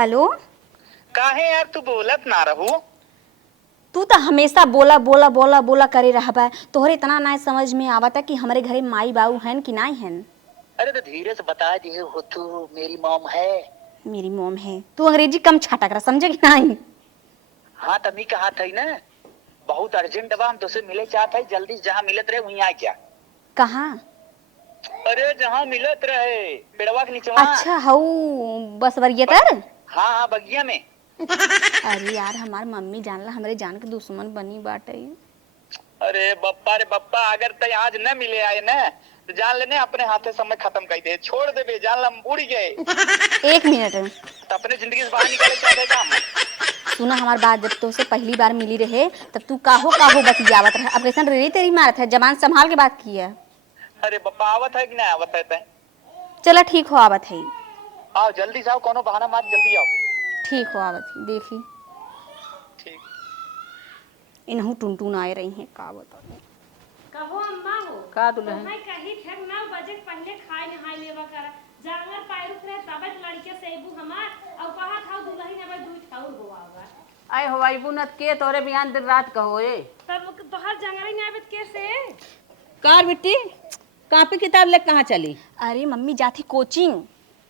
Hello. काहे यार तू बोलत ना रहू? तू तो हमेशा बोला बोला बोला बोला करे रहा बा। तोहरे इतना ना समझ में आवता कि हमारे घरे माई बाबू हैं कि नहीं हैं। अरे तो धीरे से बता दिए हो, तू मेरी मॉम है। मेरी मोम है। तू अंग्रेजी कम छाटा कर, समझे कि नहीं? हाँ तभी कहा था ना, बहुत अर्जेंट बा, हम तुझसे मिले चाहते है, जल्दी जहाँ मिलत रहे वहीं आ क्या। कहाँ? अरे जहाँ मिलत रहे पेड़वा के नीचे। अच्छा हऊ बस वरिये तर। हाँ हाँ बगिया में। अरे यार हमार मम्मी जानला हमरे जान के दुश्मन बनी बाटे। अरे बप्पा अगर तय आज न मिले आए न तो जान लेने अपने हाथे समय खत्म कर दे, छोड़ दे बे, जान ला उड़ गए। 1 मिनट तो अपने जिंदगी से बाहर निकाले चाहते काम। सुना हमार बात। जब तो से पहली बार मिली रहे तब तू काहो बतियावत रहे। अब कैसन रेड़ी तेरी मारत है, जबान संभाल के बात की है। अरे बप्पा आवत है कि नहीं आवत है तय? चला ठीक हो आवत है। आओ जल्दी से आओ, कोनो बहाना मार जल्दी आओ। ठीक हो आवत है। देखी ठीक। इनहू टुनटुन आए रही हैं का बता। कहो अम्मा हो का दुल्हन मैं कहीं थे 9 बजे पहले खाए नहाए लेवा करा जानवर पायरुक रहे तबत लड़के सेबू हमार और कहा था दुल्हन अब दूध खाउर होवागा। आए हवाई बुनत के तोरे बयान दिन रात कहो ए तब तोहर जंगली ने आबत कैसे? कार बिट्टी कॉपी किताब ले कहाँ चली? अरे मम्मी जाती कोचिंग।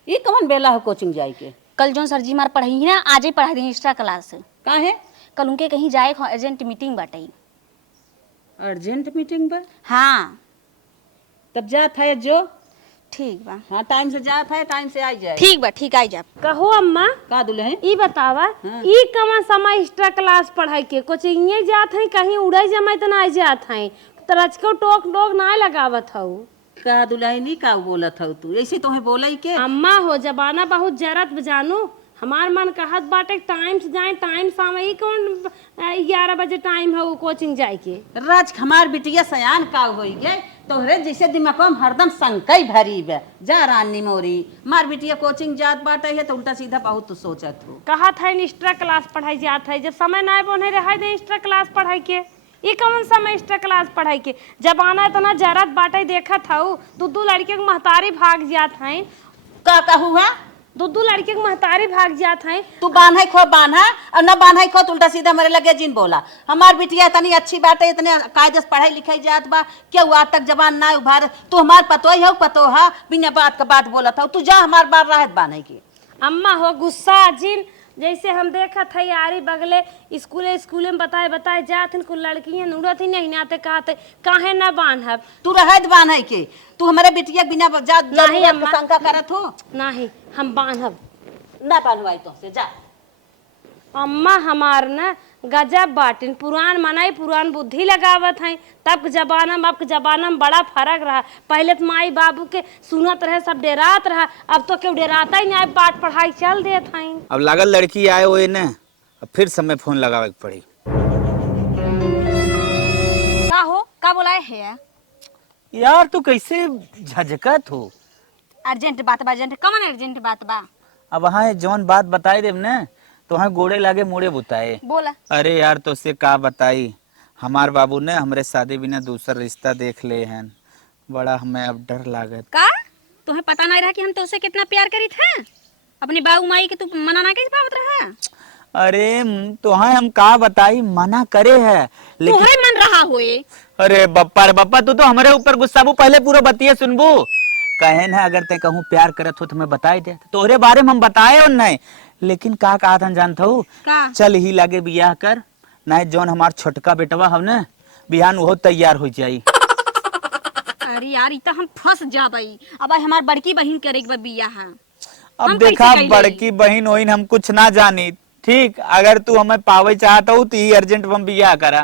ये कौन बेला हो कोचिंग जाए के? कल जो सर जी मार पढ़ाई ना आज ही पढ़ा दी एक्स्ट्रा क्लास। का है? कल उनके कहीं जाए अर्जेंट मीटिंग बाटे। अर्जेंट मीटिंग बा? हाँ तब जात है जो। ठीक बा। हाँ टाइम से जात है, टाइम से आ जाए। ठीक बा, ठीक आई जा। कहो अम्मा का दुल्हन ई बतावा हाँ। ई कमा समय एक्स्ट्रा क्लास पढ़ाई के कोचिंग जात है कहीं उड़ाई जमाई तो ना जात है तरचको टोक डोक ना लगावत हूँ। का दुल्हनी का बोलत हो तू? ऐसे तो है बोला के अम्मा हो जबाना बहुत जरत जानू हमार मन कहत बाटे टाइम से जाए टाइम सामयिक कौन 11 बजे टाइम है कोचिंग जाए के। राज हमार बिटिया सयान का होई गे तोहरे जैसे दिमाग में हरदम संकई भरी बे। जा रानी मोरी मार बिटिया कोचिंग जात बाटे है तो उल्टा सीधा बहुत तू सोचत हो। कहा था एक्स्ट्रा क्लास पढ़ाई जात है जब समय ना बने रहा दे एक्स्ट्रा क्लास पढ़ाई के। ये कौन समय एक्स्ट्रा क्लास पढ़ाई के जबाना इतना जरत बाटे देखत हूँ दू लड़के के महतारी भाग जात है। का कहू है? दू लड़के के महतारी भाग जात है। तू बांधा खो बांधा और न बांधा खो उल्टा सीधा मेरे लगे जिन बोला। हमार बिटिया इतनी अच्छी बात है, इतने कायदे से पढ़ाई लिखाई जात बा क्या आज तक जबान ना उभार। तू हमार पतो है बिना बात का बात बोला था। तू जा हमार बार राहत बांधे की। अम्मा हो गुस्सा जिन जैसे हम देखा था यारी बगले स्कूले में बताए जात कुल लड़कियां उड़त ही नहीं नाते कहते काहे ना बांधब। तू रहत बांधे के तू हमारे बिटिया बिना जात नहीं अम्मा शंका करत हो। नहीं हम बांधब ना बांधवाई तो से जा। अम्मा हमार न गजब बाटिन पुरान मनाई पुरान बुद्धि लगावत है। तब जबानम अब जबानम बड़ा फर्क रहा। पहले तो माई बाबू के सुनत रहे सब डेरात रहा, अब तो क्यों डेराता ही नहीं। पाठ पढ़ाई चल देत है। अब लागल लड़की आए हुए न, अब फिर समय फोन लगावे के पड़ी। का हो का बोलाए है? यार तू कैसे झजकत हो? अर्जेंट बात बा। अर्जेंट कौन अर्जेंट बात बा? अब वहाँ जौन बात बताई देव न तो वहाँ गोड़े लागे मुड़े बुताए। बोला। अरे यार तो उससे का बताई, हमार बाबू ने हमरे शादी बिना दूसरा रिश्ता देख ले हैं। बड़ा हमें अब डर लागत। का तुम्हें पता नहीं रहा कि हम तुझसे कितना प्यार करी थे? अपनी बाबू माई के तू मना ना कैसे पावत रहा? अरे तो हाँ हम का बताई, मना करे है लेकिन तुम्हारे मन रहा होए। अरे बप्पा तू तो हमारे ऊपर गुस्साबू, पहले पूरा बतिये सुनबू। कहे ना अगर ते कहूँ प्यार करत हो तो मैं बताई दे तोहरे बारे में हम बताए और नहीं। लेकिन का कहा था जानता हूँ, चल ही लागे बियाह कर, नहीं जौन हमार छोटका बेटवा हम न बिहान वो तैयार हो जाई। अरे यार इतना हम फंस जाबई। अब हमार बड़की बहन करे के बियाह है। अब देखा बड़की बहन होइन हम कुछ ना जानी। ठीक अगर तू हमें पावे चाहता हूँ तो ही अर्जेंट हम बियाह करा।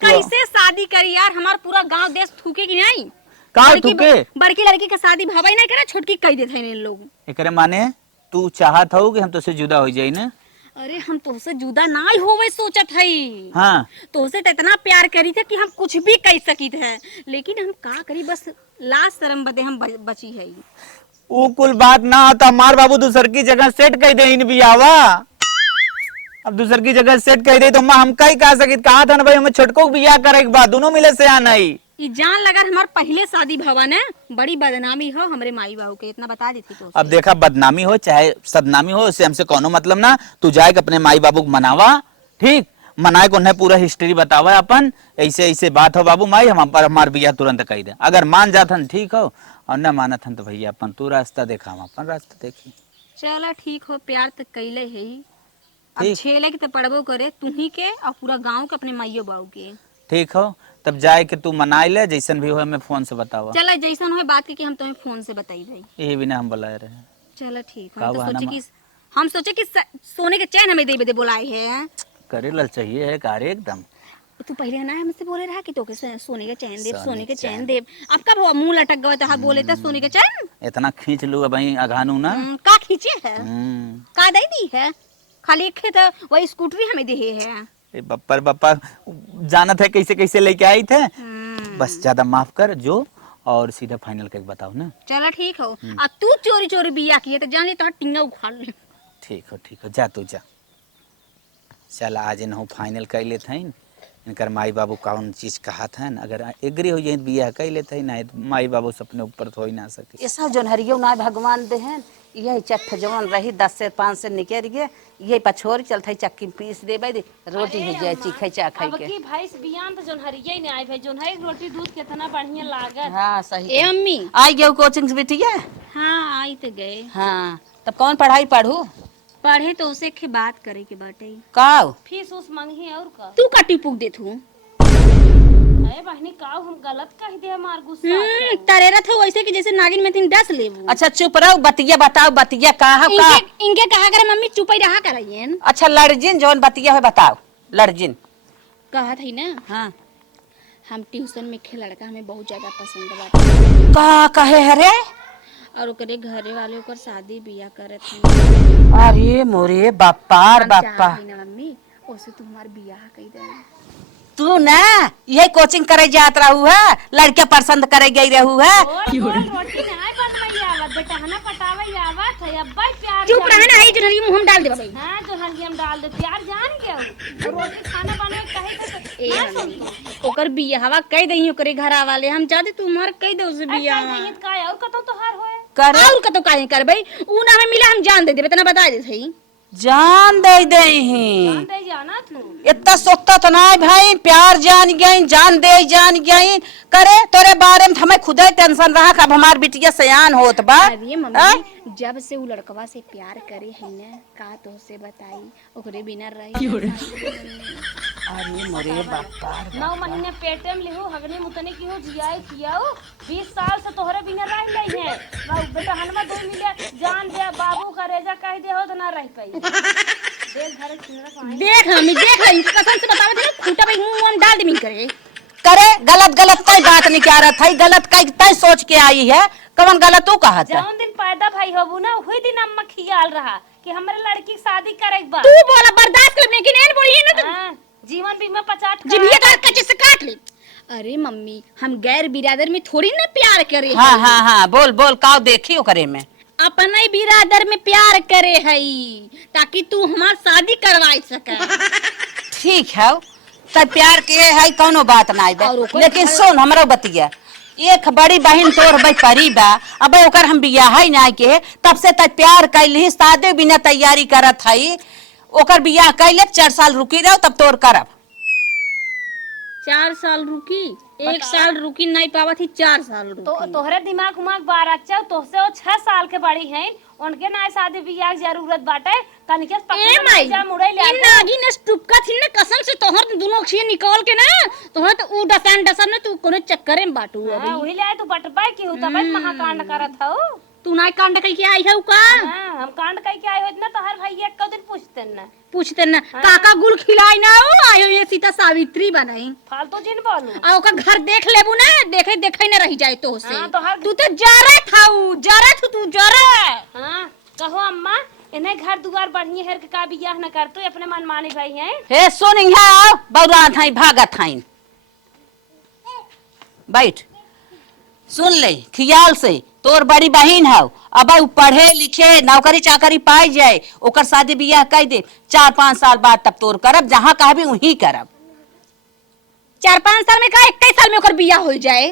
कैसे शादी करी यार? हमार पूरा गांव देश थूके कि नहीं? का थूके? बड़की लड़की का शादी भाई नहीं करे, छोटकी कह देते हैं इन लोग। एकरे माने तू चाहत हो कि हम तुझसे जुदा हो जाई ना? अरे हम तुझसे जुदा ना होवे सोचत है। हाँ तुझसे तो इतना प्यार करी थे कि हम कुछ भी कह सकी थे, लेकिन हम का करी बस लाज शर्म बदे हम बची है। वो कुल बात ना हो तो हमार बाबू दूसर की जगह सेट कर दे इन बियावा। अब दूसर की जगह सेट कर दे तो हम कहीं कह सकी। कहा था ना भाई हमें छोटको बियाह करे के बाद दोनों मिले से आना ही। ई जान लगा हमार पहले शादी भवन है, बड़ी बदनामी हो हमरे माई बाबू के, इतना बता देती तो। अब देखा, बदनामी हो चाहे सदनामी हो, उससे हमसे कोनो मतलब ना। तू जाए अपने माई बाबू को मनावा, ठीक मनाए को उन्हें पूरा हिस्ट्री बतावा अपन, ऐसे ऐसे बात हो बाबू माई, हम पर हमार बिया तुरंत कही दे। अगर मान जाथन ठीक हो, और न मानत हन तो भैया अपन तू रास्ता देखा, हम अपन रास्ता देखी। चला ठीक हो, प्यार तो कैले है ही, अब ठीक। छेले के तो पड़बो करे तुम्ही के और पूरा गांव के, अपने माइयो बाबू के। ठीक हो, तब जाए के तू मनाई ले, जैसन भी हो हमें फोन से बतावा। चला जैसन हो बात की हम तुम्हें फोन से बताई भाई। यही बिना हम बुलाए रहे। चला ठीक का हम तो बहाना सोचे कि सोने के चैन हमें दे बुलाए हैं। करे लल चाहिए है कार्य एकदम। तू पहले ना हमसे बोले रहा कि तो के सोने के चैन देव, सोने सोने के के चैन देव। अब कब हुआ मुंह लटक गए तो हाथ बोले था सोने के चैन। इतना खींच लू अब अघानू ना। का खींचे है, हम्म। का दे दी है, खाली एक खेत वही स्कूटरी हमें दे है। ए बप्पर बप्पा जानत है कैसे कैसे लेके आई थे। बस ज्यादा माफ कर जो, और सीधा फाइनल करके बताओ ना। चला ठीक हो, अब तू चोरी चोरी बिया किए तो जान ले तो टिंगा उखाड़ ले। ठीक हो जा तू जा। चल आज इन्हों फाइनल कर लेते हैं, इनकर माई बाबू कौन चीज कहा था, अगर एग्री हो जाए बिया कर लेते हैं, ना माई बाबू से अपने ऊपर तो हो ही ना सके। ऐसा जोन हरियो ना भगवान दे हैं, यही चट्ठ जवान रही 10 से 5 से निकल गए, ये पछोर चलते चक्की पीस देबे दे, रोटी हो जाए चीखे चाखे अब के। की भाई बियान तो जोन हरिये ही नहीं आए भाई, जोन है रोटी दूध कितना बढ़िया लागत। हाँ सही। ए अम्मी। आई गए कोचिंग से बिटिया। हाँ आई तो गए। हाँ तब कौन पढ़ाई पढ़ू? पढ़े तो उसे के बात करे के बाटे। काव फीस उस मंगी और का तू का टिपुक देत हूँ। अरे बहनी काऊ हम गलत कह दे, हमार गुस्सा तरेरत हो वैसे कि जैसे नागिन में 10 लेबू। अच्छा चुप रहो, बतिया बताओ, बतिया कहा का? इनके कहा करे मम्मी चुप ही रहा कराइए। अच्छा लड़जिन जोन बतिया है बताओ, लड़जिन। कहा थी ना, हाँ हम ट्यूशन में खे लड़का हमें बहुत ज्यादा पसंद बाटे, का कहे हरे? और ओकरे घरे वाले ओकर शादी बियाह करत हैं। अरे मोरे बापार बापा, मम्मी ओसे तुम्हार बियाह कई दे। तू ना यही कोचिंग करे जात रहू है, लड़के पसंद करे गई रहू है। रोटी नहीं बनवाई आवत बेटा, हना पटावई आवत है। अब भाई प्यार चुप रहना है, जनरी मुंह हम डाल दे भाई। हां जो हल्दी हम डाल दे, प्यार जान गया रोटी खाना बनाए कहे तो ए मम्मी ओकर बियाहवा कई दई ओकरे घरा वाले, हम चाहते तुम्हार कई दे उसे बियाह। नहीं का और कतो तोहार होए करे और का तो काहे कर भाई, ऊ ना हमें मिला हम जान दे देबे, तना बता दे सही। जान दे दे ही, दे जाना तू इतना सोचता तो ना भाई, प्यार जान गई, जान गई करे तोरे बारे में हमें खुद ही टेंशन रहा कब हमार बिटिया सयान होत बा। अरे मम्मी जब से उ लड़कवा से प्यार करे है ना, का तो से बताई ओकरे बिना रही। अरे मोरे बापा, 9 महीने पेटे में लिहू, हगने मुतने की हो जियाए कियाओ, 20 साल से तोहरे बिना रह लई है। बाबू बेटा हनमा दो मिले जान दे, बाबू का रेजा कह दे हो तो ना रह पाई। देख घर देख हमें देख इनके कसम से बतावे थे खूटा पे मुंह हम डाल दे मिल करे। करे गलत कोई बात नहीं क्या रहा था, गलत कई तय सोच के आई है, कौन गलत तू कहा था? जौन दिन पैदा भाई होबू ना वही दिन अम्मा खियाल रहा कि हमारे लड़की की शादी करे बा। तू बोला बर्दाश्त कर, लेकिन एन बोली है ना हां जीवन बीमा 50 जिभिया का कच्चे से काट ले। अरे मम्मी हम गैर बिरादर में थोड़ी ना प्यार करे। हाँ बोल का देखी ओकरे में अपन ही बिरादर में प्यार करे हई, ताकि तू हमार शादी करवाई सके। ठीक है तब प्यार के है कोनो बात ना बे, लेकिन सुन हमरो बतिया, एक बड़ी बहन तोर भाई परी बा, अब ओकर हम बियाह ही ना के तब से तक प्यार कैली, शादी बिना तैयारी करत हई, ओकर बियाह कैले 4 साल रुकी रहो तब तोर करब। 4 साल रुकी, 1 साल रुकी नहीं पावा थी, 4 साल रुकी। तो तोहरे दिमाग उमाग 12 अच्छा, तोहसे वो 6 साल के बड़ी हैं, उनके ना शादी बियाह की जरूरत बाटे। कनिके ए माई इन नागी ने टुपका थी ना, कसम से तोहर दोनों अखियां निकाल के ना, तोहर तो उ डसन ना तू कोनो चक्कर में बाटू। हां वही ले तू बटबाई की हो तब महाकांड करत हो। तू ना कांड कई के आई है उ का? हां हम कांड कई के आए हो इतना, तोहर भैया एक दिन पूछते ना काका गुल खिलाई ना हो, आयो ये सीता सावित्री बनाई फालतू जिन बोलू। आ ओकर घर देख लेबू ना, देखे ना रह जाए तो से। हां तोहर तू तो जरा खाऊ जरा तू जरा। हां कहो अम्मा इन्हें घर दुआर बढ़िया हेर के का बियाह न करतो, अपने मन माने भाई हैं। हे सुन यहाँ बौरा थाई भागत थाई, बैठ सुन ले खियाल से, तोर बड़ी बहन है, अब पढ़े लिखे नौकरी चाकरी पाई जाए, ओकर शादी बियाह कर दे, 4-5 साल बाद तब तोर करब, जहाँ कहबी वहीं करब। 4-5 साल में का 21 साल में ओकर बियाह हो जाए।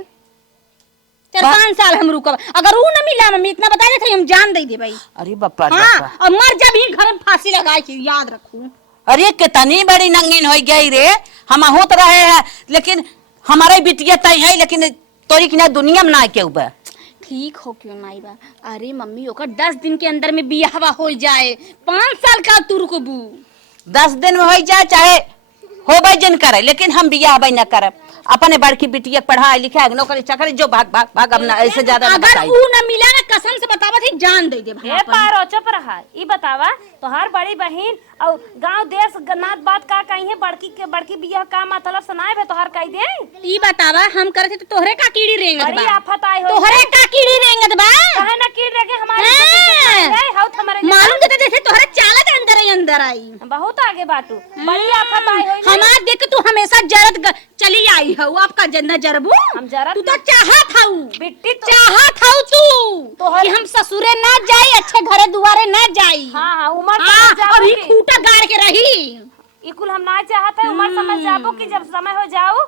4-5 साल हम रुकब, अगर ऊ न मिला मम्मी इतना बता देते हम जान दे भाई। अरे बप्पा हाँ, और मर जब ही घर में फांसी लगाए के याद रखू। अरे कितनी बड़ी नंगीन हो गई रे, हम होत रहे हैं लेकिन हमारे बिटिया तय है, लेकिन तोरी की ना दुनिया में ना केहू बा। ठीक हो क्यों नाई बा? अरे मम्मी ओकर 10 दिन के अंदर में बियाहवा हो जाए, 5 साल का तू रुकबू। 10 दिन में हो जाए चाहे होबे जन करे, लेकिन हम बियाह न करब। अपने बड़की बिटिया पढ़ाई लिखाई नौकरी चाकरी जो भाग भाग भाग, अब ना ऐसे ज्यादा न अगर बताई। ऊ न मिला ना कसम से बतावा थी जान दे भाई। ए पारो चुप रहा। ई बतावा तोहार बड़ी बहन और गांव देश गन्नात बात का कही है, बड़की बियाह का मतलब सुनाए बे तोहार कह दे। ई बतावा हम करे थे तो तोहरे का कीड़ी रेंगत बड़ी बा। आफत आई हो। तोहरे का कीड़ी रेंगत बा। कहे ना कीड़ रेंगे हमारे हाँ। हाउत हमारे मालूम देते जैसे तोहरे चालत अंदर ही अंदर आई। बहुत आगे बाटू। बड़ी आफत आई हो। हमार देख तू हमेशा जरत चली आई हो, आपका जन्ना जरबू। हम जरत तू तो चाहत हऊ बिट्टी तो चाहत हऊ तू कि हम ससुरे ना जाई, अच्छे घरे दुआरे ना जाई। हाँ हाँ उम्र हाँ, समझ जाओ अभी कि- खूटा गाड़ के रही। ई कुल हम ना चाहते हैं। उम्र समझ जाबो कि जब समय हो जाओ।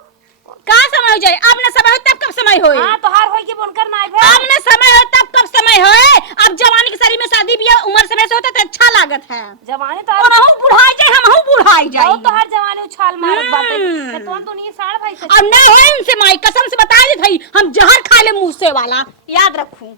का समय हो जाए? अब ना समय हो तब कब समय होए? हाँ तोहार होई कि बुनकर ना भे। अब ना समय हो तब कब समय होए? अब जवानी के शरीर में शादी बियाह उम्र समय से होता तो अच्छा लागत है। जवानी तो और हम बुढ़ाई जाए, हम बुढ़ाई जाए। बहुत तोहार जवानी उछाल मारत बाटे। ते तो नहीं साड़ भाई से। अब ना होए उनसे माई कसम से बता दे भाई, हम जहर खा ले मुंह से वाला, याद रखू।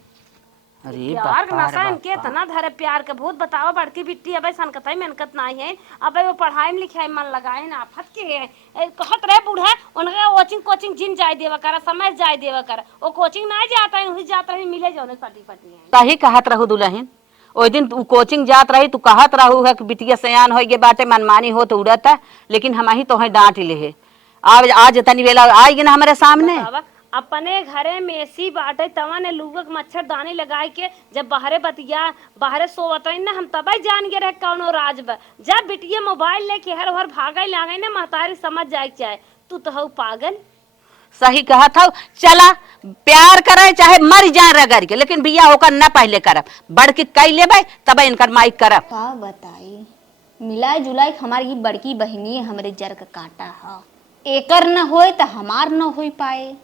अरे प्यार बापा नशा इनके इतना धरे प्यार के भूत बताओ। बड़की बिट्टी अबे सनकतई मेहनत नहीं है, अबे वो पढ़ाई में लिखाई मन लगाए ना आफत के है। कहत रहे बूढ़ा उनका कोचिंग जिन जाए देवा कर, समय जाए देवा कर। वो कोचिंग नहीं जाता है, वही जाता है मिले जाने सर्टिफिकेट है। सही कहत रहू दुल्हन। ओइ दिन तू कोचिंग जात रही, तू कहत रहू है कि बिटिया सयान हो गे बाटे, मनमानी हो तो उड़ता, लेकिन हम ही तो डांट ले है। आज तनी बेला आएगी ना हमारे सामने। बतावा, अपने घरे में एसी बाटे तवा ने लूगक मच्छरदानी लगाई के जब बाहरे बतिया बाहरे सोवतई ना, हम तबई जान गे रहे कौनो राज बा। जब बिटिया मोबाइल लेके हर हर भागई लागे ना, महतारी समझ जाए चाहे तू तो हऊ पागल। सही कहत हूँ। चला प्यार करे चाहे मर जाए रगड़ के, लेकिन बिया होकर न पहले करब। बड़की कई लेबै तब इनकर माइक करब। का बताई मिलाई जुलाई हमारी ये बड़की बहनी हमरे जर का काटा है। एकर न होए तो हमार न हो पाए।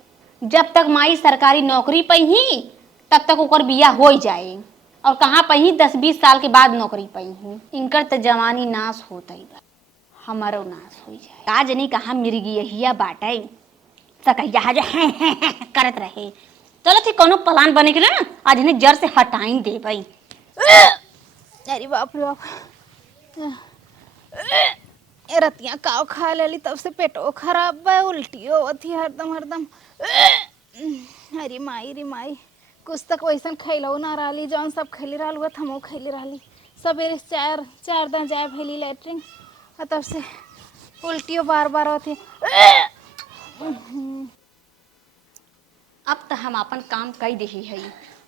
जब तक माई सरकारी नौकरी पही तब तक ओकर बिया हो जाए, और कहाँ पही 10-20 साल के बाद नौकरी पही। इनकर तो जवानी नाश होता ही बा, हमारो नाश हो जाए। आज नहीं कहा मिर्गिया बाटे सकैया जो करत रहे। चलो थी कोनो प्लान बने के ना आज इन्हें जड़ से हटाई दे भाई। अरे बाप रे बाप, रतिया काव खा लेली तब से पेटो खराब बा, उल्टी होती हरदम हरदम। अरे माई रे माई, कुछ तक वैसन खैलऊ ना रही, जौन सब खैली रहल हुआ हमहू खैली रही। सवेरे चार दिन जाए भैली लेटरिन, और तब से उल्टियों बार बार होती। अब तो हम अपन काम कई दे है,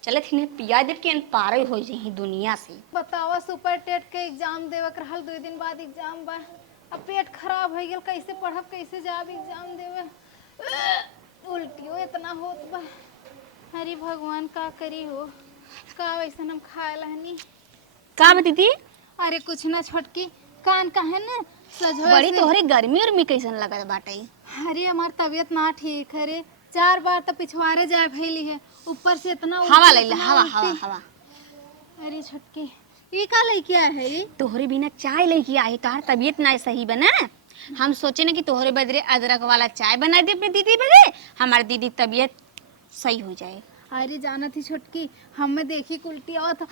चले थी पिया दे के पारे हो जाही दुनिया से। बतावा सुपर टेट के एग्जाम देवे के रहल, 2 दिन बाद एग्जाम बा। अब पेट खराब हो गया, कैसे पढ़ब कैसे जाब एग्जाम देवे। उल्टियों इतना होत बा। हरी भगवान का करी हो, का वैसन हम खाए लहनी। का दीदी? अरे कुछ ना छोटकी, कान काहे न सजो बड़ी तोहरे गर्मी और मी कैसन लगत बाटे? अरे हमार तबीयत ना ठीक है रे, 4 बार तो पिछवाड़े जाए भैली है, ऊपर से इतना हवा ले ले, इतना हवा उल्टी। हवा हवा। अरे छोटकी ये का लेके आए है ये? तोहरे बिना चाय लेके आए, तार तबीयत ना सही बना। हम सोचे ना कि तोहरे बदले अदरक वाला चाय बना दे अपनी दीदी बदले, हमारी दीदी तबीयत सही हो जाए। अरे जाना थी छोटकी, हमें देखी उल्टी और था।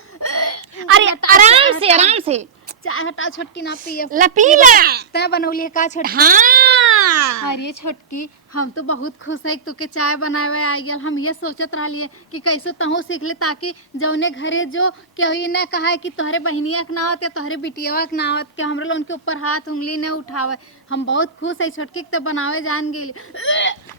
अरे आराम से चाय हटा छोटकी, ना पिए लपीला। तय बनौली है का छोटकी? हाँ अरे छोटकी हम तो बहुत खुश है तू के चाय बनावे आ गया। हम ये सोचत रहिए कि कैसे तहु सीख ले, ताकि जौने घरे जो केहू न कहा कि तोहरे बहनिया के ना होत या तोहरे बिटिया के ना होत, कि हमरा लोगन के ऊपर हाथ उंगली न उठावे। हम बहुत खुश है छोटकी तो बनावे जान गेली।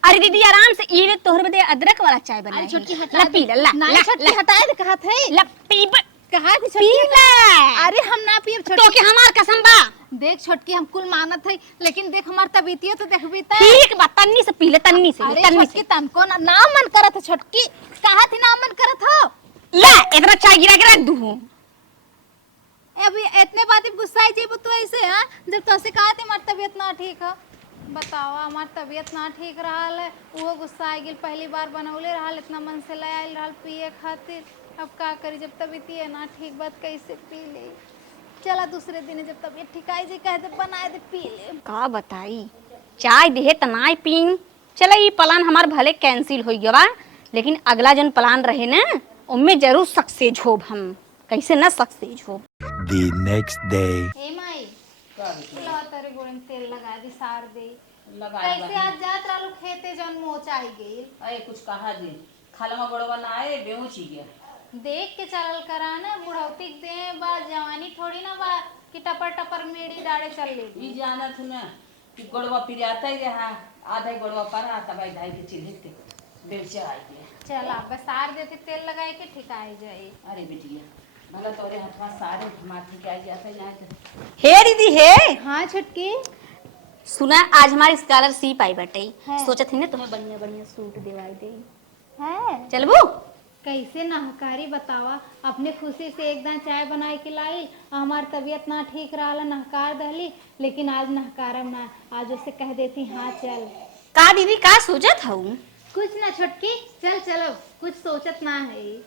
अरे दीदी आराम से, ये तोहरे बदले अदरक वाला चाय बना छोटकी हटा दे। लपीला ला नहीं छोटकी हटाए दे, कहा थे लपी कहा थी छोटकी? पीला। अरे हम ना पिए तो छोटकी। के हमार कसम बा। देख छोटकी हम कुल मानत है, लेकिन देख हमार तबीयतियो तो देखबी त। ठीक बा, तन्नी से पीले, तन्नी से अरे तन्नी छोटकी से। तनको ना मन करत है छोटकी, कहा थी ना मन करत हो। ला इतना चाय गिरा के रख दूं। अभी इतने बातें गुस्सा आई जेबू तो ऐसे हां, जब तोसे कहा थी हमार तबीयत ना ठीक है। बताओ हमार तबीयत ना ठीक रहल है, वो गुस्सा आ गेल। पहली बार बनौले रहल, इतना मन से ले आयल रहल पिए खातिर। अब का करी, जब तबीयत ये ना ठीक बात कैसे पी ले। चला दूसरे दिन जब तबीयत ठीक आई जी कह दे बनाए दे पी ले। का बताई, चाय देहे त नाय पीन। चला ये प्लान हमार भले कैंसिल हो गया, लेकिन अगला जन प्लान रहे ना उनमें जरूर सक्सेस होब। हम कैसे ना सक्सेस होब। The next day. ए माई ला तेरे गोड़ में तेल लगा दी सार दे। कैसे आज जात रालू खेते जन मोच आई गई। अरे कुछ कहा जी खालमा बड़वा ना आए बेहोशी गया। देख के चलल करा ना, बुढ़ौती दे बा जवानी थोड़ी ना बा कि टपर टपर मेड़ी डाड़े चल ले। ई जाना थू ना कि गोड़वा पिराता ही रहा, आधा ही गोड़वा पर आता भाई ढाई के चिल्हे के बेलचा आई गया। चल अब सार देते तेल लगाए के ठिकाई जाए। अरे बेटिया भला तोरे हाथवा सारे माथी के आई जाता ना तो हे दीदी हे, हाँ छुटकी सुना आज हमारी स्कॉलरशिप आई बटे। है। सोचत ही ना तुम्हें बढ़िया बढ़िया सूट दिवाई दे। है। चलबू? कैसे नहकारी बतावा, अपने खुशी से एक दान चाय बनाए के लाई। हमार तबीयत ना ठीक रहा नहकार दहली, लेकिन आज नहकारम ना, आज उसे कह देती हाँ चल। का दीदी का सोचत हूँ? कुछ ना छुटकी, चल चलो, कुछ सोचत ना है।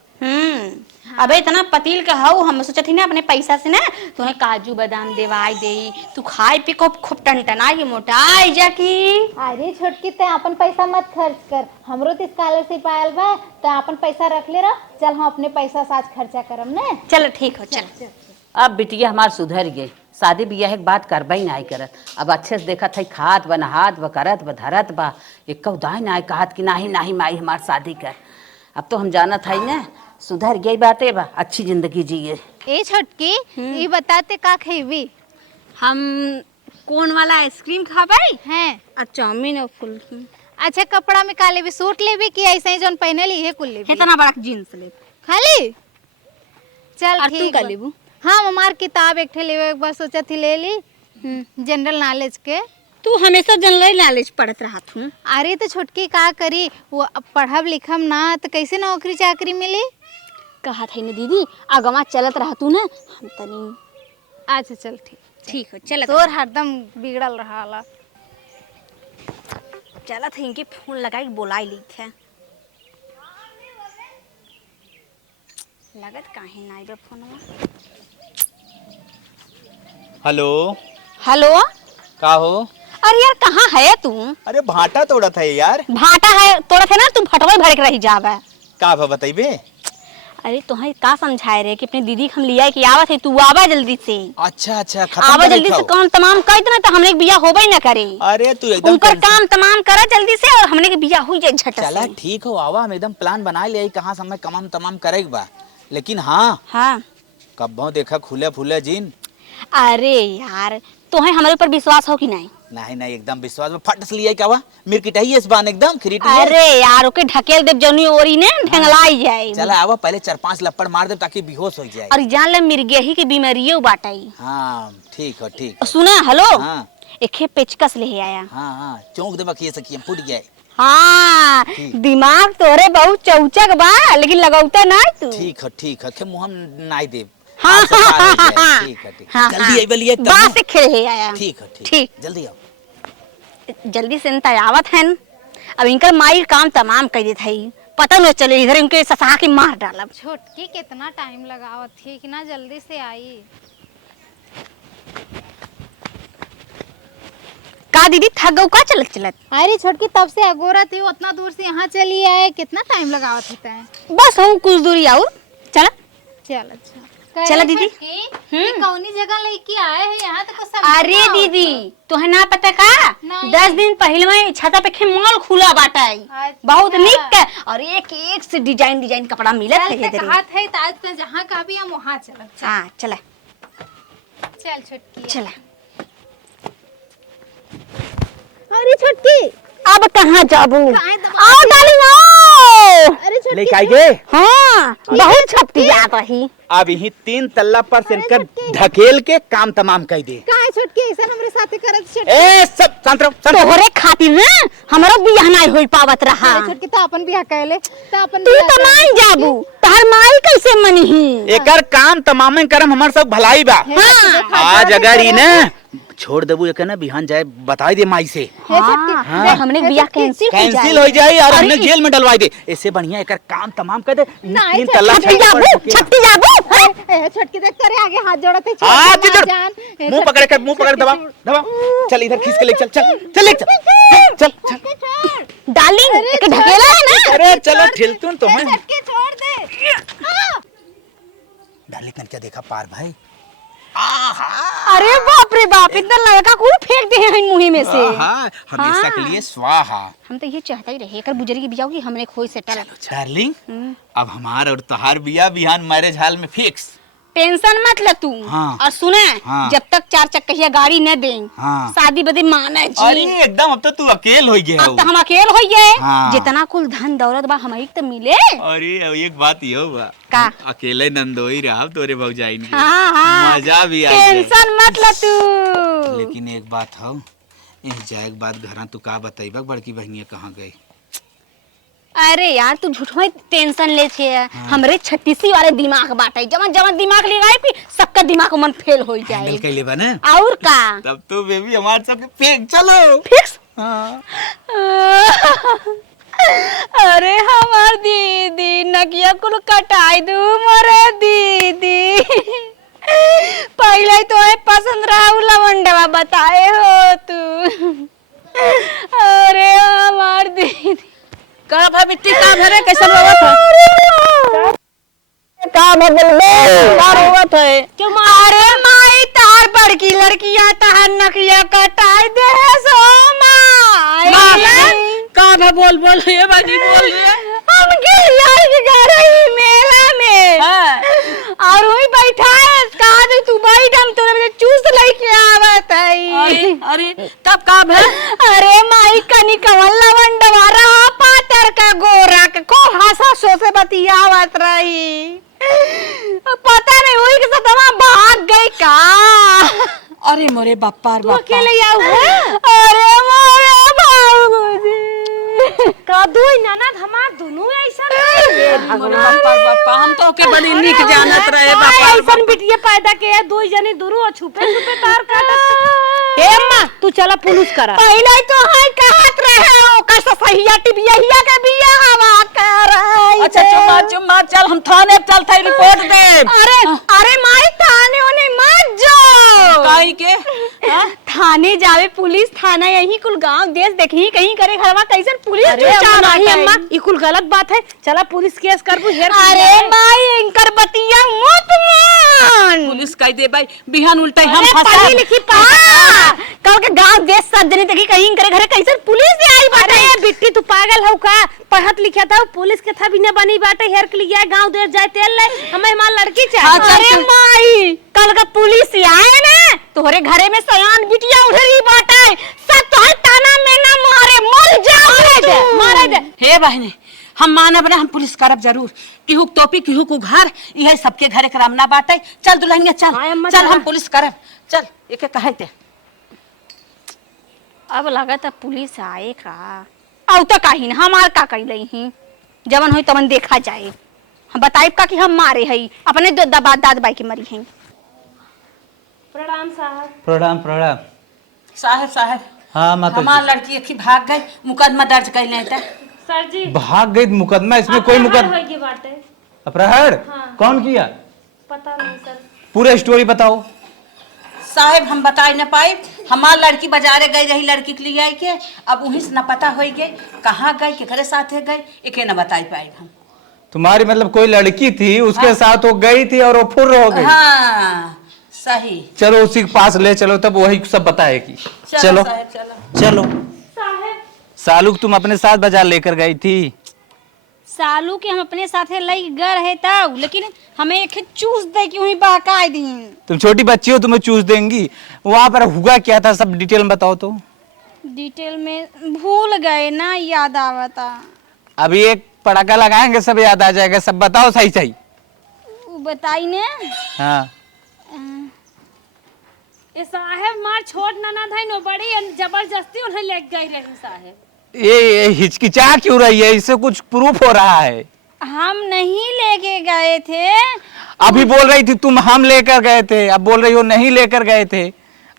अबे इतना पतील का हऊ, हम सोचत ही ना अपने पैसा से ना तुम्हें काजू बादाम देवाई दे, तू खाए पी खूब खूब टनटना के मोटाई जाकी। अरे छोटकी ते अपन पैसा मत खर्च कर, हमरो तो स्कॉलरशिप आयल बा, तो अपन पैसा रख ले रहा। चल हम अपने पैसा से आज खर्चा करम ने। चलो ठीक हो, चल। अब बिटिया हमार सुधर गई, शादी बियाह के बात करबा ही नहीं करत। अब अच्छे से देखत है खात बा नहात बा करत बा धरत बा, एक दाई नहीं कहत कि नाही नाही माई हमार शादी कर। अब तो हम जानत है ना सुधर गई बाते बा, अच्छी जिंदगी जिए। ए छोटकी ये बताते का खेबी? हम कौन वाला आइसक्रीम खाबाई हैं और चाउमीन और फुल। अच्छा कपड़ा में का लेबी, सूट लेबी कि ऐसे ही जोन पहने ली है कुल लेबी? इतना बड़ा जींस ले खाली चल और तू ठीक का बा। लेबू? हाँ हमार किताब एक ठे लेवे, एक बार सोचा थी ले ली जनरल नॉलेज के। तू हमेशा जनरल नॉलेज पढ़त रहत हूँ। अरे तो छोटकी का करी, वो अब पढ़ब लिखम ना तो कैसे नौकरी चाकरी मिली। कहा था ना दीदी अगवा चलत रहतू ना हम तनी। अच्छा चल ठीक हो, चल तोर हरदम बिगड़ल रहा। चलत है इनके फोन लगाई बोलाई ली थे, लगत काहे ना आइबे फोनवा। हेलो हेलो, का हो? अरे यार कहाँ है तू? अरे भाटा तोड़ा था यार। भाटा है तोड़ा थे ना, तू फटवा भड़क रही जावे। का भा बताइबे? अरे तुम्हें का समझाए रे कि अपनी दीदी के हम लिया कि आवत है, तू आवा जल्दी से। अच्छा अच्छा आवा जल्दी से, काम तमाम कर देना तो हमने के बिया होबे ना करे। अरे तू एकदम उनका काम तमाम करा जल्दी से और हमने के बिया हो जाए झट चला से। ठीक हो, आवा हम एकदम प्लान बना लिया कहाँ समय कमाम तमाम करेग बा। लेकिन हाँ हाँ कब्बो देखा खुले फुले जीन। अरे यार तुम्हें हमारे ऊपर विश्वास हो कि नहीं? नहीं नहीं एकदम विश्वास में फट से लिया क्या मिर्किटाई इस बान एकदम खरीद। अरे यार ओके ढकेल दे जौनी ओरी ने ढंगलाई जाए। चला आवा पहले 4-5 लपड़ मार दे ताकि बेहोश हो जाए। और जान ले मिर्गे ही की बीमारियों बाटाई। हाँ ठीक हो ठीक। सुना हेलो, हाँ एक पेचकस ले आया। हाँ हाँ चौंक दे बखिए सकी फूट जाए। हाँ दिमाग तोरे बहुत चौचक बा, लेकिन लगौता ना तू। ठीक है के मुंह हम नाई दे। हाँ आज से पार हो जाए। हाँ ठीक है ठीक हाँ, जल्दी आई बलिए तब। बात से खेल आया। ठीक है ठीक। जल्दी आओ। जल्दी से आवत है। अब इनकर माई काम तमाम कर देत है, पता न चले इधर इनके ससा के मार डालब। छोटकी कितना टाइम लगावत थी कि ना जल्दी से आई। का दीदी थक गऊ का चलत चलत? अरे छोटकी तब से अगोरा थी, उतना दूर से यहाँ चली आए, कितना टाइम लगावत होता है। बस हूँ कुछ दूरी आऊ। चला चल अच्छा चला दीदी। कौनी जगह लेके आए हैं यहाँ तो कुछ अरे दीदी तुम्हें ना पता का, नहीं। 10 दिन पहले में छता पे खे मॉल खुला बाटा है, अच्छा। बहुत निक के और एक एक से डिजाइन डिजाइन कपड़ा मिलत है इधर। हाथ है ताज तो जहाँ का भी हम वहाँ चल। हाँ चला चल छोटकी चला। अरे छोटकी अब कहाँ जाबू? कहाँ दबा- आओ डार्लिंग आओ। अरे छोटकी लेके आएंगे। हाँ बहुत छपटी जात रही। अब यही 3 तल्ला पर से इनकर ढकेल के काम तमाम कर दे। काहे छोटकी ऐसा हमरे साथे करत छोटकी? ए सब शांत रहो, शांत रहो। तोहरे खातिर ना हमारा बियाह नहीं होई पावत रहा। अरे छोटकी तो अपन बियाह कहले तो अपन तू बियाह तो कहले। मान जाबू, तहर माई कैसे मनी ही? एकर काम तमाम करम हमार सब भलाई बा। हाँ आज अगर ई ने छोड़ देबू एक ना बिहान जाए बताई दे माई से हाँ, हमने बियाह कैंसिल हो जाए और हमने जेल में डलवाई दे। इससे बढ़िया एकर काम तमाम कर दे। तीन तलाक छटकी देख करे आगे हाथ जोड़ते मुंह पकड़ दबा दबा। चल इधर खींच के ले चल चल चल चल चल डार्लिंग एक ढकेला है ना। अरे चलो ठेलतून तो है। छोड़ दे। डार्लिंग ने क्या देखा पार भाई? अरे बाप रे बाप, इतना लड़का को फेंक दे हैं मुंह में से। हमेशा के लिए स्वाहा। हम तो ये चाहता ही रहे कर बुजरी की बियाह की हमने खोई सेटल। डार्लिंग अब हमार और तोहार बिया बिहान मैरिज हॉल में फिक्स। टेंशन मत ले तू। हाँ। और सुने हाँ। जब तक 4 चक्किया गाड़ी न दे हाँ। शादी बदी माने जी। अरे एकदम अब तो तू अकेल हो गया। अब तो हम अकेल हो गए। हाँ। जितना कुल धन दौलत बा हमारी तो मिले। अरे एक बात ये हुआ का? अकेले नंदोई रहा तोरे भौजाई ने। हाँ हाँ मजा भी आ टेंशन मत ले तू। लेकिन एक बात हो, इस जाए के बाद घरा तू का बताइबा बड़की बहनिया कहाँ गई? अरे यार तू झूठ में टेंशन ले छे। हमरे 36 वाले दिमाग बाटे। जमन जमन दिमाग ले गए कि सबका दिमाग मन फेल हो जाए। हैंडल कैले बा ना? और का? तब तो बेबी हमारे सबके फेंक चलो फिक्स। हाँ। अरे हमार दीदी नकिया कुल कटाई दू मरे दीदी। पहले तो है पसंद रहा लवंडवा बताए हो तू। अरे हमार दीदी का भाई बिट्टी का भरे कैसे रोवत है? का रोवत है? अरे माई तार बड़की लड़कियां तार नकिया कटाई दे सो माई। का बोल बोल ये बाजी बोल ये। हम गिर गई मेला में और वही बैठा है। कहा दे तू बैठ हम तोरे में चूस लेके आवत है। अरे तब का भे? अरे माई कनी कवन लवंडवा रहा पातर का गोरा के को हंसा सो से बतियावत रही। पता नहीं वही के साथ हम भाग गई का। अरे मोरे बाप्पा तू अकेले आऊ है? अरे मोरे बाबूजी का दुई ननद हमार दोनों ऐसा मोरे बाप्पा हम तो के बड़ी निक जानत रहे बाप्पा। ऐसन बिटिया पैदा के दुई जनी दुरु छुपे छुपे तार काटत। हे अम्मा तू चला पुलिस करा। पहले तो है कहत रहे ओकर से सहिया टिबिया के बिया हवा कर रही। अच्छा चुम्मा चल हम थाने चल थे रिपोर्ट दे। अरे माई थाने ओने मत जाओ। काई के? थाने जावे पुलिस थाना यही कुल गांव देश देखी कहीं करे घरवा कैसन पुलिस अरे अम्मा ई कुल गलत बात है। चला पुलिस केस करबू हेर। अरे माई इनकर बतिया मत मान। पुलिस कह दे भाई बिहान उल्टा हम अरे फंसा। पढ़ी लिखी पा कल के गांव देश सब जने देखी कहीं करे घरे कैसन पुलिस आई बाटे। अरे बिट्टी तू पागल हो का? पढ़त लिखा था पुलिस के था भी न बनी बाटे हेर के लिए गांव देश जाए तेल ले हमें हमार लड़की चाहिए। अरे माई कल का पुलिस आए ना तोहरे घरे में सयान बिटिया उधरी बाटे सब तो ताना में ना मारे मर जाओ मारे दे। हे बहने हम मानब ना हम पुलिस करब जरूर। केहू टोपी केहू को घर यही सबके घरे कराम ना बाटे। चल दुल्हनिया चल चल हम पुलिस करब। चल एके कहते अब लगता पुलिस आए का औ तो काही ना हमार का कई लई ही जवन होई तवन देखा जाए। हम बताइब का कि हम मारे हई अपने दाद बाई के मरी हई। प्रणाम साहब। प्रणाम प्रणाम। साहब हाँ माता हमार लड़की अखी भाग गई मुकदमा दर्ज कर लेते। सर जी भाग गई मुकदमा इसमें कोई मुकदमा होगी बाटे। अपराध हाँ। कौन किया? पता नहीं सर। पूरा स्टोरी बताओ। साहब हम बताई न पाई। हमार लड़की बाजारे गई रही लड़की के लिए आई के अब वहीं से न पता हो गई कहाँ गई केकरे साथे गई एके न बताई पाई हम। तुम्हारी मतलब कोई लड़की थी उसके साथ वो गई थी और वो फुर्र हो गई। हाँ सही। चलो उसी के पास ले चलो तब वही सब बताएगी। चलो साहब चलो। चलो। साहब सालू तुम अपने साथ बाजार लेकर गई थी। सालू के हम अपने साथे लई गए रहे तब लेकिन हमें एक चूस दे कि वही बहकाए दी। तुम छोटी बच्ची हो तुम्हें चूस देंगी। वहां पर हुआ क्या था सब डिटेल में बताओ तो। डिटेल में भूल गए ना याद आवता। अभी एक पटाखा लगाएंगे सब याद आ जाएगा। सब बताओ सही सही। वो बताई ने। हाँ ए साहब मार छोट ननद है नो बड़ी जबरदस्ती उन्हें ले गई रही साहब। ये हिचकिचा क्यों रही है? इससे कुछ प्रूफ हो रहा है। हम नहीं लेके गए थे। अभी बोल रही थी तुम हम लेकर गए थे अब बोल रही हो नहीं लेकर गए थे।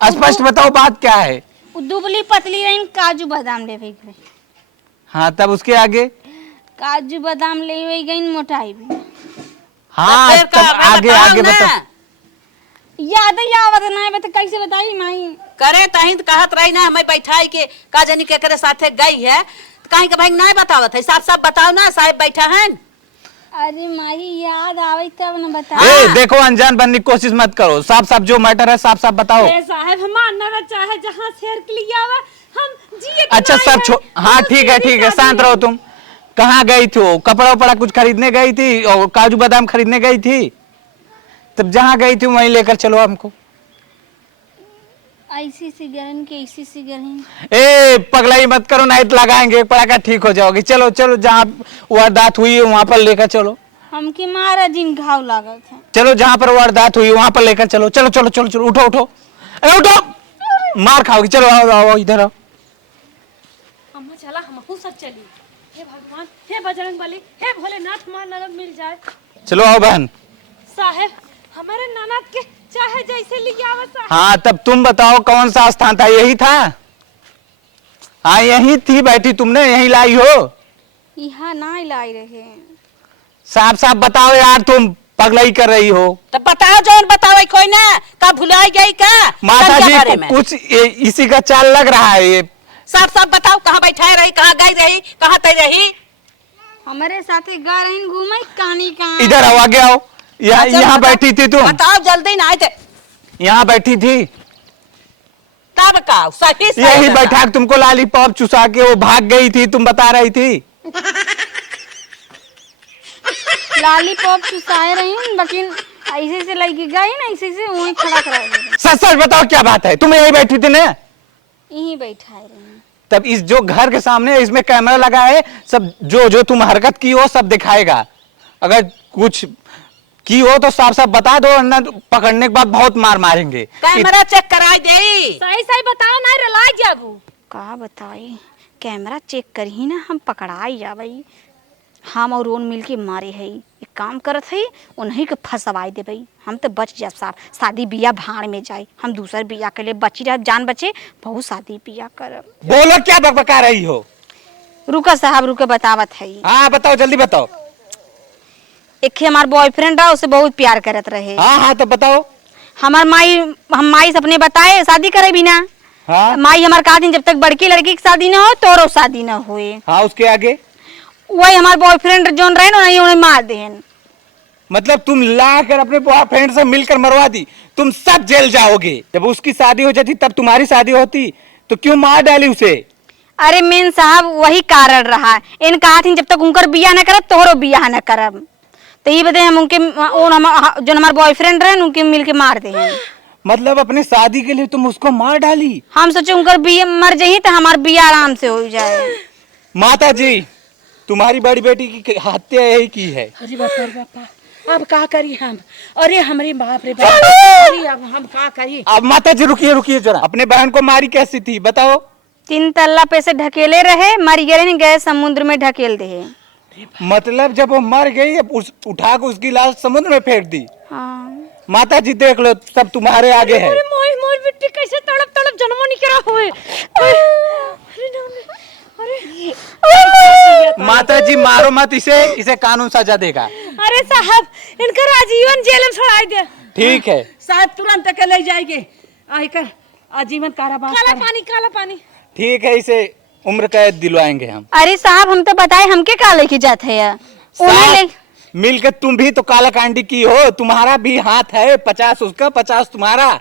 स्पष्ट बताओ बात क्या है। उ दुबली पतली रही काजू बादाम लेवे गई। हाँ तब उसके आगे। काजू बादाम लेवे गई मोटाई भी। हाँ फिर तब आगे बताओ आगे ना। बताओ। याद ही आवत नहीं बता कैसे बताई माई। करे तही तो कहत रही ना हमें बैठाई के का जनी के करे साथे गई है तो कहीं के भाई नहीं बतावत है। साफ साफ बताओ ना साहब बैठा है। अरे माई याद आवे तब न बता। ए देखो अनजान बनने की कोशिश मत करो, साफ साफ जो मैटर है साफ साफ बताओ। ए साहब हमारा न चाहे जहाँ शेर के लिए आवा हम जिए के अच्छा नहीं सब है। हाँ ठीक है मेरी शांत शादी रहो तुम। कहाँ गई थी वो? कपड़ा उपड़ा कुछ खरीदने गई थी और काजू बादाम खरीदने गई थी? तब जहाँ गई थी वहीं लेकर चलो हमको। ऐसी सिगरन के ऐसी सिगरन। ए पगलाई मत करो, नहीं तो लगाएंगे पड़ाका ठीक हो जाओगी। चलो चलो जहाँ वारदात हुई है वहां पर लेकर चलो। हमके मारा जिन घाव लागत है। चलो जहाँ पर वारदात हुई वहां पर लेकर चलो। चलो चलो चलो चलो उठो उठो, अरे उठो मार खाओगी। चलो आओ आओ इधर आओ। अम्मा चला हम सब चली। हे भगवान, हे बजरंगबली, हे भोलेनाथ, हमारा ननद मिल जाए। चलो आओ बहन। साहब हमारे ननद के चाहे जैसे ले आवा साहब। हाँ तब तुम बताओ कौन सा स्थान था? यही था? हाँ यही थी बैठी, तुमने यही लाई हो? यहाँ ना लाई रहे। साफ साफ बताओ यार, तुम पगलाई कर रही हो। तो बताओ जौन बताओ कोई ना का भुलाई गई का माता सबके जी बारे को में। कुछ इसी का चाल लग रहा है ये। साफ साफ बताओ कहाँ बैठाए रही, कहाँ गई रही, कहाँ तय रही। हमारे साथे गा रही घूमे कहानी कहाँ। इधर आओ आगे आओ। यहाँ अच्छा, यहाँ बताओ। बैठी थी तुम? बताओ जल्दी ना आए थे। यहाँ बैठी थी? तब का सही सही यही बता। बैठा के तुमको लॉलीपॉप चुसा के वो भाग गई थी, तुम बता रही थी। लॉलीपॉप चुसाए रही हूँ लेकिन ऐसे से लगी गई ना, ऐसे से वहीं खड़ा करा दे। सच सच बताओ क्या बात है? तुम यही बैठी थी ना? यहीं बैठाए रही। तब इस जो घर के सामने इसमें कैमरा लगा है, सब जो जो तुम हरकत की हो सब दिखाएगा। अगर कुछ की हो तो साफ साफ बता दो, वरना पकड़ने के बाद बहुत मार मारेंगे। कैमरा चेक कराई दे। सही सही बताओ ना रला जाबू। का बताई कैमरा चेक करही ना हम पकड़ाई जाबई। हम और ओन मिल के मारे है एक काम करत है उन्हीं के फंसवाई देबई। हम तो बच जा साहब, शादी बिया भाड़ में जाए। हम दूसर बिया के लिए बची रह जान बचे बहुत शादी बिया करब। बोलो क्या बकबका रही हो? रुका साहब रुके बतावत है। हाँ बताओ जल्दी बताओ। एक हमार बॉयफ्रेंड रहा, उससे बहुत प्यार करत रहे। हाँ हाँ तो बताओ। हमार माई हम माई से अपने बताए शादी करे बिना। हाँ माई हमार कहा दिन जब तक बड़की लड़की की शादी ना हो तोरो शादी ना हुए। हाँ उसके आगे? वही हमार बॉयफ्रेंड जोन रहे ना उन्हें मार देन। मतलब तुम ला कर अपने बॉयफ्रेंड से मिलकर मरवा दी? तुम सब जेल जाओगे। जब उसकी शादी हो जाती तब तुम्हारी शादी होती तो क्यों मार डाली उसे? अरे मेन साहब वही कारण रहा। इन कहा थी जब तक उनकर बियाह न करब तोहरो बियाह न करब। तो ये बताए हम उनके जो हमारे बॉयफ्रेंड रहे उनके मिल के मार दे। मतलब अपने शादी के लिए तुम उसको मार डाली? हम सोचे उनकर बिया मर जाही तो हमार बियाह आराम से हो जाए। माता जी तुम्हारी बड़ी बेटी की हत्या यही की है। अरे बाप रे बापा अब का करी हम। अरे हमारे बाप रे बाप। अरे अब हम का करी। अब माता जी रुकिए रुकिए जरा। अपने बहन को मारी कैसी थी बताओ? 3 तल्ला पे से ढकेले रहे, मर गए गए समुद्र में ढकेल दे। मतलब जब वो मर गई उठा के उसकी लाश समुद्र में फेंक दी? हाँ। माता जी देख लो सब तुम्हारे आगे है। अरे मोर मोर बिट्टी कैसे तड़प तड़प जन्मों निकला हुए। अरे माता जी मारो मत इसे, इसे कानून सजा देगा। अरे साहब इनका आजीवन जेल में छोड़ा दे। ठीक है साहब तुरंत के ले जाएंगे आई कर आजीवन कारावास। काला पानी काला पानी। ठीक है इसे उम्र कैद दिलवाएंगे हम। अरे साहब हम तो बताए हमके का लेके जाते हैं। साथ मिलकर तुम भी तो काला कांडी की हो, तुम्हारा भी हाथ है। 50 उसका 50 तुम्हारा।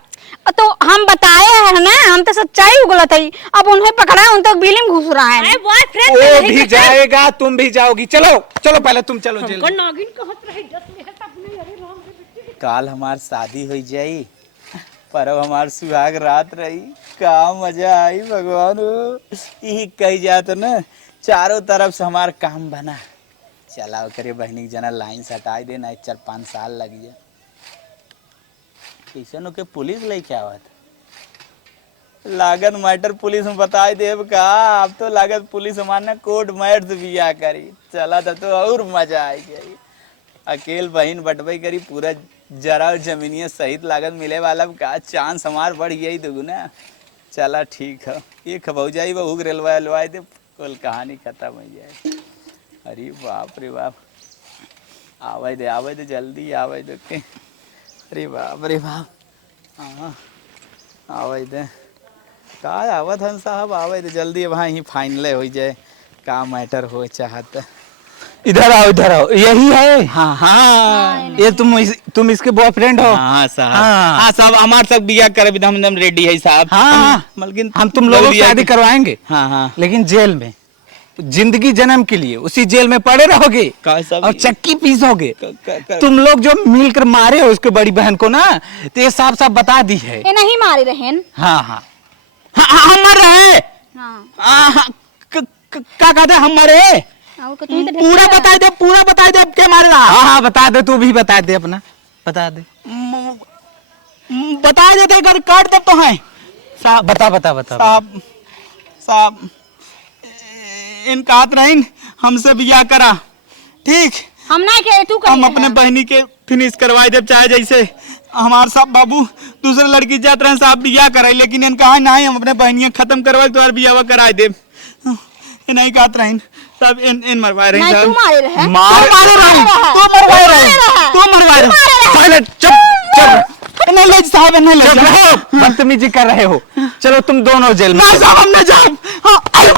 तो हम बताए हैं ना, हम तो सच्चाई उगलत है। अब उन्हें पकड़ा उन तो बिल में घुस रहा है। वो भी जाएगा तुम भी जाओगी। चलो चलो पहले तुम चलो जेल। नागिन कहत रही 10 मिनट अपने अरे राम रे बिट्टी। काल हमार शादी हो जाई, पर अब हमार सुहाग रात रही। का मजा आई भगवान। यही कही जात न चारों तरफ से हमार काम बना। चलाओ करे बहनी जना लाइन से हटाई देना 4-5 साल लग जाए। कैसे के पुलिस लेके आवत लागत मैटर पुलिस में बताई देव का। अब तो लागत पुलिस हमारे कोर्ट मैट से बिया करी। चला तो और मजा आई गई। अकेल बहन बटबई करी पूरा जरा और जमीनिया सहित लागत मिले वाला का चांस हमार बढ़ गई दुगुना। चला ठीक है, ये खबौ जाई बहु रेलवा हलवाई दे, कुल कहानी खत्म हो जाए। अरे बाप रे बाप, आवे दे जल्दी आवे दे के। अरे बाप हाँ आवे दे का आवत हन साहब, आवे दे जल्दी, वहाँ ही फाइनल हो जाए का मैटर हो चाहत। इधर आओ, यही है। हाँ हाँ ये तुम इसके बॉयफ्रेंड हो? हाँ साहब, हाँ। हाँ साहब, हमार सब बिया करे एकदम रेडी है साहब। हाँ मलकिन हम तुम लोगों की शादी करवाएंगे। हाँ हाँ लेकिन जेल में, जिंदगी जन्म के लिए उसी जेल में पड़े रहोगे का साहब और चक्की पीसोगे। क- तुम लोग जो मिलकर मारे हो उसके बड़ी बहन को ना, तो ये साफ साफ बता दी है। ए नहीं मारे रहन। हाँ हाँ हम मर रहे। हाँ क्या कहते हम मरे? और को तू तो पूरा बता दे अब क्या मार रहा। हाँ हाँ बता दे, तू भी बता दे अपना, बता दे। बता देते अगर काट दे तो है साहब बता साहब इन कात रहीन हमसे बिया करा, ठीक। हम ना के तू कर हम अपने बहनी के फिनिश करवाए दे, चाहे जैसे हमार साहब बाबू दूसरे लड़की जात रहे साहब बिया कराई, लेकिन इन कहा नहीं हम अपने बहनियां खत्म करवाए तो बिया कराए दे। नहीं कहत रहीन सब इन मरवाए रही नहीं, साहब। तू मारे रहे। तू मरवाए रहे। चुप नहीं ले साहब, नहीं ले चुप, बदतमीजी कर रहे हो। चलो तुम दोनों जेल में। साहब हम न जाओ। हाँ, अरे